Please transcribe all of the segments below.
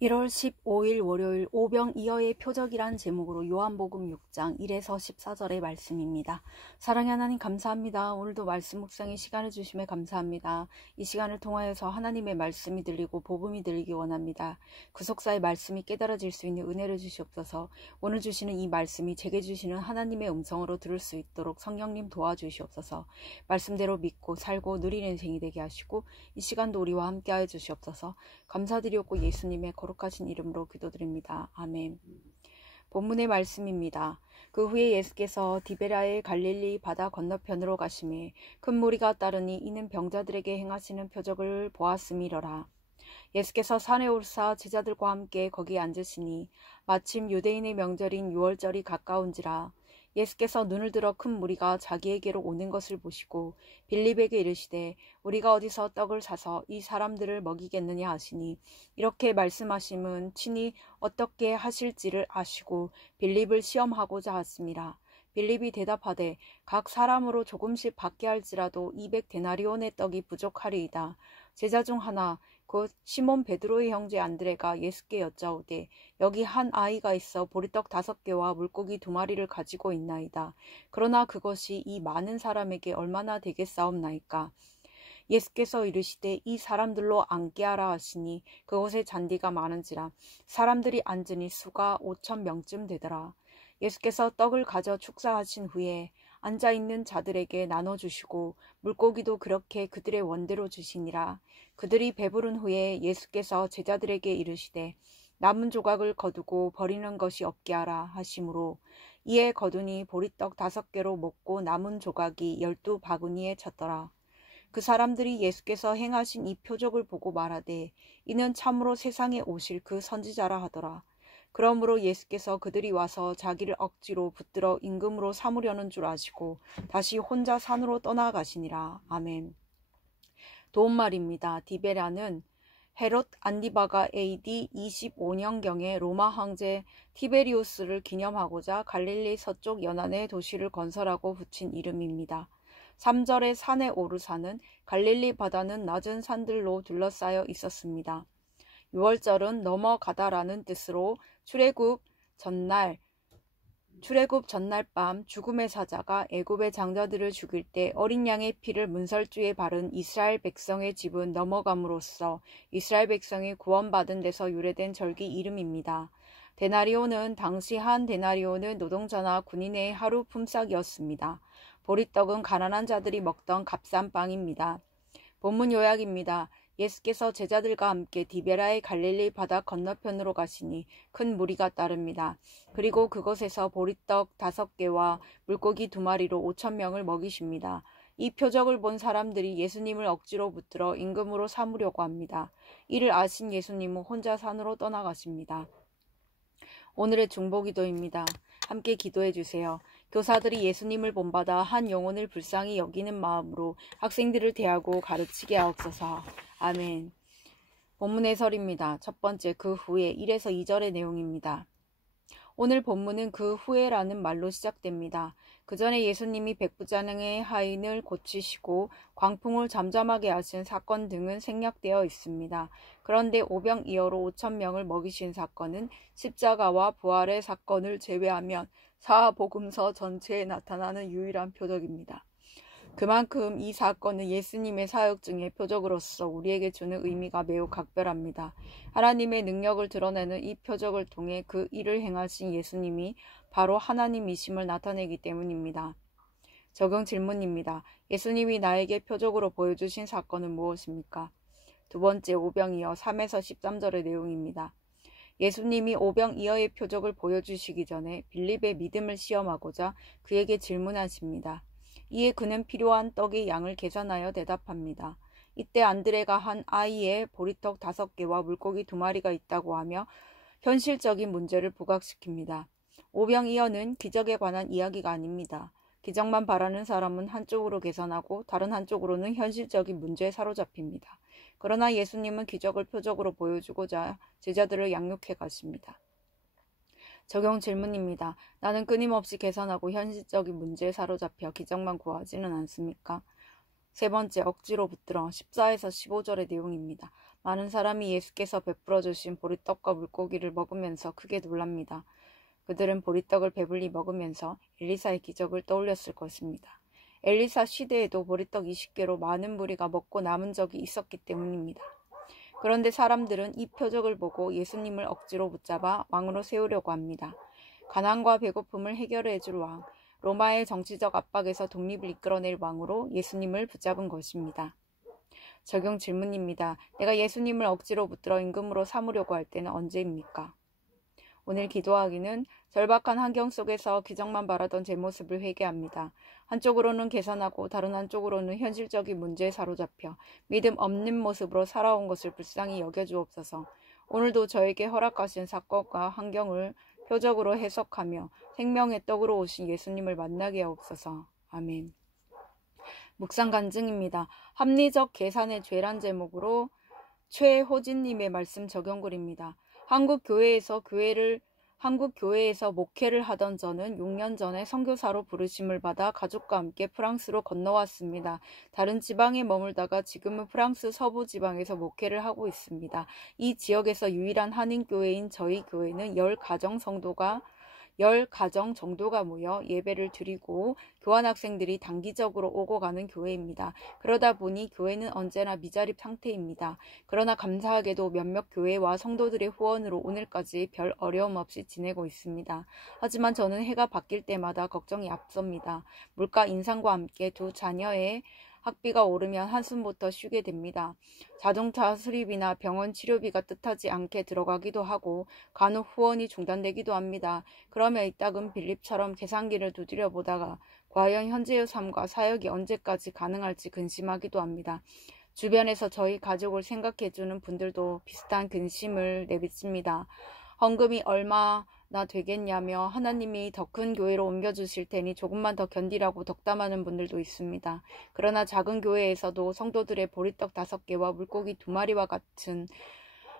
1월 15일 월요일 오병이어의 표적이란 제목으로 요한복음 6장 1에서 14절의 말씀입니다. 사랑의 하나님 감사합니다. 오늘도 말씀 묵상의 시간을 주심에 감사합니다. 이 시간을 통하여서 하나님의 말씀이 들리고 복음이 들리기 원합니다. 구속사의 말씀이 깨달아질 수 있는 은혜를 주시옵소서. 오늘 주시는 이 말씀이 제게 주시는 하나님의 음성으로 들을 수 있도록 성령님 도와주시옵소서. 말씀대로 믿고 살고 누리는 인생이 되게 하시고 이 시간도 우리와 함께하여 주시옵소서. 감사드리옵고 예수님의 거룩하신 이름으로 기도드립니다. 아멘. 본문의 말씀입니다. 그 후에 예수께서 디베라의 갈릴리 바다 건너편으로 가시매 큰 무리가 따르니 이는 병자들에게 행하시는 표적을 보았음이러라. 예수께서 산에 오르사 제자들과 함께 거기 앉으시니 마침 유대인의 명절인 유월절이 가까운지라. 예수께서 눈을 들어 큰 무리가 자기에게로 오는 것을 보시고 빌립에게 이르시되 우리가 어디서 떡을 사서 이 사람들을 먹이겠느냐 하시니 이렇게 말씀하심은 친히 어떻게 하실지를 아시고 빌립을 시험하고자 하심이라. 빌립이 대답하되 각 사람으로 조금씩 받게 할지라도 200데나리온의 떡이 부족하리이다. 제자 중 하나 곧 시몬 베드로의 형제 안드레가 예수께 여짜오되 여기 한 아이가 있어 보리떡 5개와 물고기 2마리를 가지고 있나이다. 그러나 그것이 이 많은 사람에게 얼마나 되겠사옵나이까. 예수께서 이르시되 이 사람들로 앉게 하라 하시니 그곳에 잔디가 많은지라 사람들이 앉으니 수가 5,000명쯤 되더라. 예수께서 떡을 가져 축사하신 후에 앉아있는 자들에게 나눠주시고 물고기도 그렇게 그들의 원대로 주시니라. 그들이 배부른 후에 예수께서 제자들에게 이르시되 남은 조각을 거두고 버리는 것이 없게 하라 하시므로 이에 거두니 보리떡 5개로 먹고 남은 조각이 12바구니에 찼더라. 그 사람들이 예수께서 행하신 이 표적을 보고 말하되 이는 참으로 세상에 오실 그 선지자라 하더라. 그러므로 예수께서 그들이 와서 자기를 억지로 붙들어 임금으로 삼으려는 줄 아시고 다시 혼자 산으로 떠나가시니라. 아멘. 도움말입니다. 디베라는 헤롯 안디바가 AD 25년경에 로마 황제 티베리우스를 기념하고자 갈릴리 서쪽 연안에 도시를 건설하고 붙인 이름입니다. 3절의 산에 오르사는 갈릴리 바다는 낮은 산들로 둘러싸여 있었습니다. 6월절은 넘어가다라는 뜻으로 출애굽 전날 밤 죽음의 사자가 애굽의 장자들을 죽일 때 어린 양의 피를 문설주에 바른 이스라엘 백성의 집은 넘어감으로써 이스라엘 백성이 구원받은 데서 유래된 절기 이름입니다. 데나리온은 당시 한 데나리온은 노동자나 군인의 하루 품삯이었습니다. 보리떡은 가난한 자들이 먹던 값싼 빵입니다. 본문 요약입니다. 예수께서 제자들과 함께 디베라의 갈릴리 바다 건너편으로 가시니 큰 무리가 따릅니다. 그리고 그곳에서 보리떡 5개와 물고기 2마리로 5,000명을 먹이십니다. 이 표적을 본 사람들이 예수님을 억지로 붙들어 임금으로 삼으려고 합니다. 이를 아신 예수님은 혼자 산으로 떠나가십니다. 오늘의 중보기도입니다. 함께 기도해 주세요. 교사들이 예수님을 본받아 한 영혼을 불쌍히 여기는 마음으로 학생들을 대하고 가르치게 하옵소서. 아멘. 본문 해설입니다. 첫 번째, 그 후에 1에서 2절의 내용입니다. 오늘 본문은 그 후에라는 말로 시작됩니다. 그 전에 예수님이 백부장의 하인을 고치시고 광풍을 잠잠하게 하신 사건 등은 생략되어 있습니다. 그런데 오병이어로 5,000명을 먹이신 사건은 십자가와 부활의 사건을 제외하면 사복음서 전체에 나타나는 유일한 표적입니다. 그만큼 이 사건은 예수님의 사역 중의 표적으로서 우리에게 주는 의미가 매우 각별합니다. 하나님의 능력을 드러내는 이 표적을 통해 그 일을 행하신 예수님이 바로 하나님이심을 나타내기 때문입니다. 적용 질문입니다. 예수님이 나에게 표적으로 보여주신 사건은 무엇입니까? 두 번째, 오병이어 3에서 13절의 내용입니다. 예수님이 오병이어의 표적을 보여주시기 전에 빌립의 믿음을 시험하고자 그에게 질문하십니다. 이에 그는 필요한 떡의 양을 계산하여 대답합니다. 이때 안드레가 한 아이에 보리떡 5개와 물고기 2마리가 있다고 하며 현실적인 문제를 부각시킵니다. 오병이어는 기적에 관한 이야기가 아닙니다. 기적만 바라는 사람은 한쪽으로 계산하고 다른 한쪽으로는 현실적인 문제에 사로잡힙니다. 그러나 예수님은 기적을 표적으로 보여주고자 제자들을 양육해 가십니다. 적용 질문입니다. 나는 끊임없이 계산하고 현실적인 문제에 사로잡혀 기적만 구하지는 않습니까? 세 번째, 억지로 붙들어 14에서 15절의 내용입니다. 많은 사람이 예수께서 베풀어 주신 보리떡과 물고기를 먹으면서 크게 놀랍니다. 그들은 보리떡을 배불리 먹으면서 엘리사의 기적을 떠올렸을 것입니다. 엘리사 시대에도 보리떡 20개로 많은 무리가 먹고 남은 적이 있었기 때문입니다. 그런데 사람들은 이 표적을 보고 예수님을 억지로 붙잡아 왕으로 세우려고 합니다. 가난과 배고픔을 해결해 줄 왕, 로마의 정치적 압박에서 독립을 이끌어낼 왕으로 예수님을 붙잡은 것입니다. 적용 질문입니다. 내가 예수님을 억지로 붙들어 임금으로 삼으려고 할 때는 언제입니까? 오늘 기도하기는 절박한 환경 속에서 기적만 바라던 제 모습을 회개합니다. 한쪽으로는 계산하고 다른 한쪽으로는 현실적인 문제에 사로잡혀 믿음 없는 모습으로 살아온 것을 불쌍히 여겨주옵소서. 오늘도 저에게 허락하신 사건과 환경을 표적으로 해석하며 생명의 떡으로 오신 예수님을 만나게 하옵소서. 아멘. 묵상 간증입니다. 합리적 계산의 죄란 제목으로 최호진님의 말씀 적용글입니다. 한국 교회에서 목회를 하던 저는 6년 전에 선교사로 부르심을 받아 가족과 함께 프랑스로 건너왔습니다. 다른 지방에 머물다가 지금은 프랑스 서부 지방에서 목회를 하고 있습니다. 이 지역에서 유일한 한인교회인 저희 교회는 10가정 정도가 모여 예배를 드리고 교환학생들이 단기적으로 오고 가는 교회입니다. 그러다 보니 교회는 언제나 미자립 상태입니다. 그러나 감사하게도 몇몇 교회와 성도들의 후원으로 오늘까지 별 어려움 없이 지내고 있습니다. 하지만 저는 해가 바뀔 때마다 걱정이 앞섭니다. 물가 인상과 함께 두 자녀의 학비가 오르면 한숨부터 쉬게 됩니다. 자동차 수리비나 병원 치료비가 뜻하지 않게 들어가기도 하고 간혹 후원이 중단되기도 합니다. 그러면 이따금 빌립처럼 계산기를 두드려 보다가 과연 현재의 삶과 사역이 언제까지 가능할지 근심하기도 합니다. 주변에서 저희 가족을 생각해주는 분들도 비슷한 근심을 내비칩니다. 헌금이 얼마나 되겠냐며 하나님이 더 큰 교회로 옮겨주실 테니 조금만 더 견디라고 덕담하는 분들도 있습니다. 그러나 작은 교회에서도 성도들의 보리떡 5개와 물고기 2마리와 같은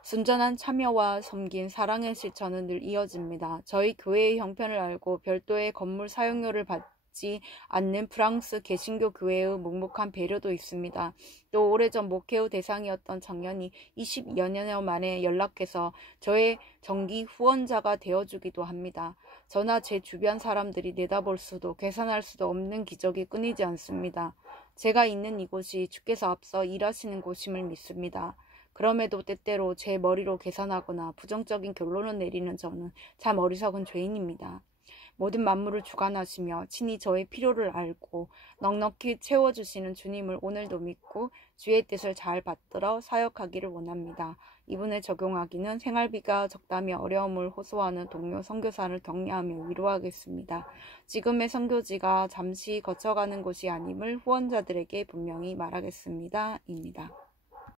순전한 참여와 섬긴 사랑의 실천은 늘 이어집니다. 저희 교회의 형편을 알고 별도의 건물 사용료를 받지 않는 프랑스 개신교 교회의 묵묵한 배려도 있습니다. 또 오래전 목회 후 대상이었던 청년이 20여 년 만에 연락해서 저의 정기 후원자가 되어주기도 합니다. 저나 제 주변 사람들이 내다볼 수도 계산할 수도 없는 기적이 끊이지 않습니다. 제가 있는 이곳이 주께서 앞서 일하시는 곳임을 믿습니다. 그럼에도 때때로 제 머리로 계산하거나 부정적인 결론을 내리는 저는 참 어리석은 죄인입니다. 모든 만물을 주관하시며 친히 저의 필요를 알고 넉넉히 채워주시는 주님을 오늘도 믿고 주의 뜻을 잘 받들어 사역하기를 원합니다. 이분에 적용하기는 생활비가 적다며 어려움을 호소하는 동료 선교사를 격려하며 위로하겠습니다. 지금의 선교지가 잠시 거쳐가는 곳이 아님을 후원자들에게 분명히 말하겠습니다. 입니다.